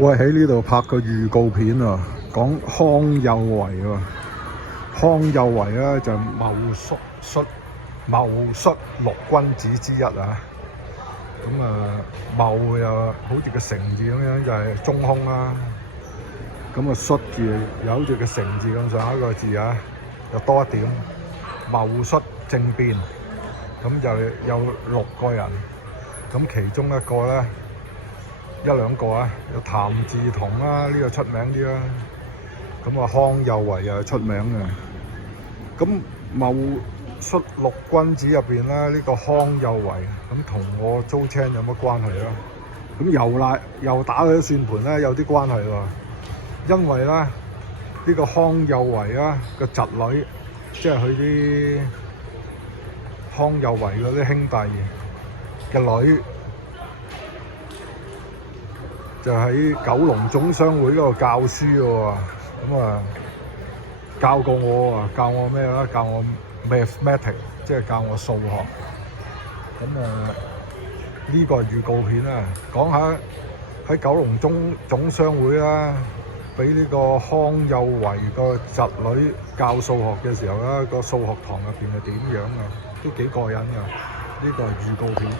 喂，喺呢度拍個預告片啊，講康有為喎。康有為咧就戊戌六君子之一啊。咁戊又好似個成字咁樣，就係中空啦。咁戌字又好似個成字咁上下一個字啊，又多一點。戊戌政變，咁就有6個人，咁其中一個咧。一兩個啊，有譚嗣同啦，呢個出名啲啦。咁康有為又係出名嘅。咁戊戌六君子入邊咧，呢個康有為咁同我租車有乜關係啊？咁又打佢啲算盤咧，有啲關係喎。因為咧呢個康有為啊個侄女，即係佢啲康有為嗰啲兄弟嘅女。就喺九龍總商會嗰度教書嘅喎，咁教過我啊，教我咩啦？教我 mathematics， 即係教我數學。咁呢個係預告片啊，講下喺九龍總商會啦，俾呢個康有為個侄女教數學嘅時候啦，個數學堂入邊係點樣啊？都幾過癮㗎，呢個係預告片。